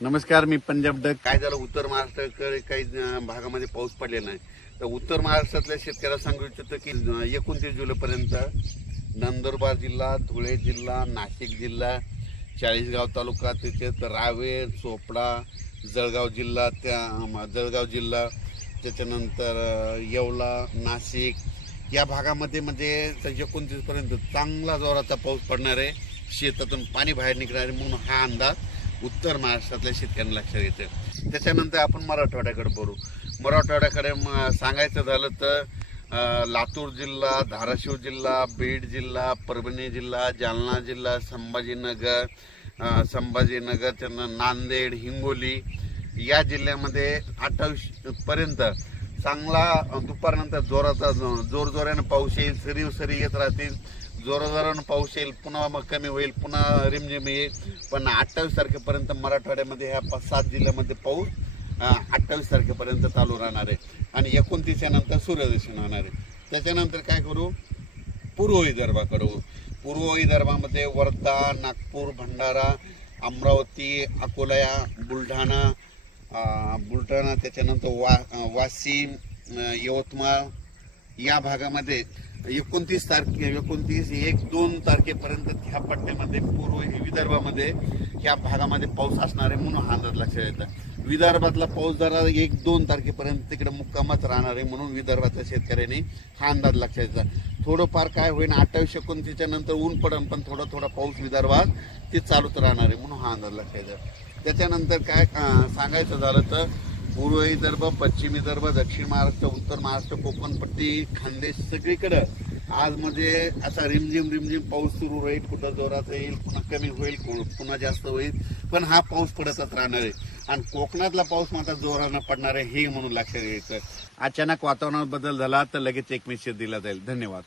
नमस्कार मी पंजाब डग काय झालं उत्तर महाराष्ट्राकडे काही भागामध्ये पाऊस पडलेला नाही. तर उत्तर महाराष्ट्रातल्या शेतकऱ्याला सांगू इच्छितो की एकोणतीस जुलैपर्यंत नंदुरबार जिल्हा धुळे जिल्हा नाशिक जिल्हा चाळीसगाव तालुका त्याच्यात रावेर चोपडा जळगाव जिल्हा त्या जळगाव जिल्हा त्याच्यानंतर येवला नाशिक या भागामध्ये म्हणजे एकोणतीसपर्यंत चांगला जोराचा पाऊस पडणार आहे. शेतातून पाणी बाहेर निघणार आहे म्हणून हा अंदाज उत्तर महाराष्ट्रातल्या शेतकऱ्यांना लक्षात येतं त्याच्यानंतर आपण मराठवाड्याकडे बोलू मराठवाड्याकडे म- सांगायचं झालं तर लातूर जिल्हा धाराशिव जिल्हा बीड जिल्हा परभणी जिल्हा जालना जिल्हा संभाजीनगर संभाजीनगर त्यानं नांदेड हिंगोली या जिल्ह्यामध्ये अठ्ठावीस पर्यंत चांगला दुपारनंतर जोराचा जो- जोर पाऊस येईल सरीव सरी येत राहतील. जोराजोरानं पाऊस येईल पुन्हा मग कमी होईल पुन्हा रिमझिम येईल. पण अठ्ठावीस तारखेपर्यंत मराठवाड्यामध्ये ह्या पाच सात जिल्ह्यामध्ये पाऊस अठ्ठावीस तारखेपर्यंत चालू राहणार आहे. आणि एकोणतीसच्या नंतर सूर्यदर्शन होणार आहे. त्याच्यानंतर काय करू? पूर्व विदर्भाकडे पूर्व विदर्भामध्ये वर्धा नागपूर भंडारा अमरावती अकोला बुलढाणा बुलढाणा त्याच्यानंतर वा वाशिम यवतमाळ या भागामध्ये एकोणतीस तारखे एकोणतीस एक दोन तारखेपर्यंत ह्या पट्ट्यामध्ये पूर्व विदर्भामध्ये ह्या भागामध्ये पाऊस असणार आहे म्हणून हा अंदाज लक्षात येतं विदर्भातला पाऊस जरा एक दोन तारखेपर्यंत तिकडे मुक्कामच राहणार आहे म्हणून विदर्भातल्या शेतकऱ्यांनी हा अंदाज लक्षात येतात थोडंफार काय होईल अठ्ठावीस एकोणतीसच्या नंतर ऊन पडन पण थोडा थोडा पाऊस विदर्भात ते चालूच राहणार आहे म्हणून हा अंदाज लक्षात येतात त्याच्यानंतर काय सांगायचं झालं तर पूर्व विदर्भ पश्चिम विदर्भ दक्षिण महाराष्ट्र उत्तर महाराष्ट्र कोकणपट्टी खानदेश सगळीकडं आज म्हणजे असा रिमझिम रिमझिम पाऊस सुरू राहील कुठं जोरात येईल पुन्हा कमी होईल पुन्हा जास्त होईल पण हा पाऊस पडतच राहणार आहे. आणि कोकणातला पाऊस मात्र जोरानं पडणार आहे हे म्हणून लक्षात घ्यायचं. अचानक वातावरणात बदल झाला तर लगेच एक मेसेज दिला जाईल. धन्यवाद.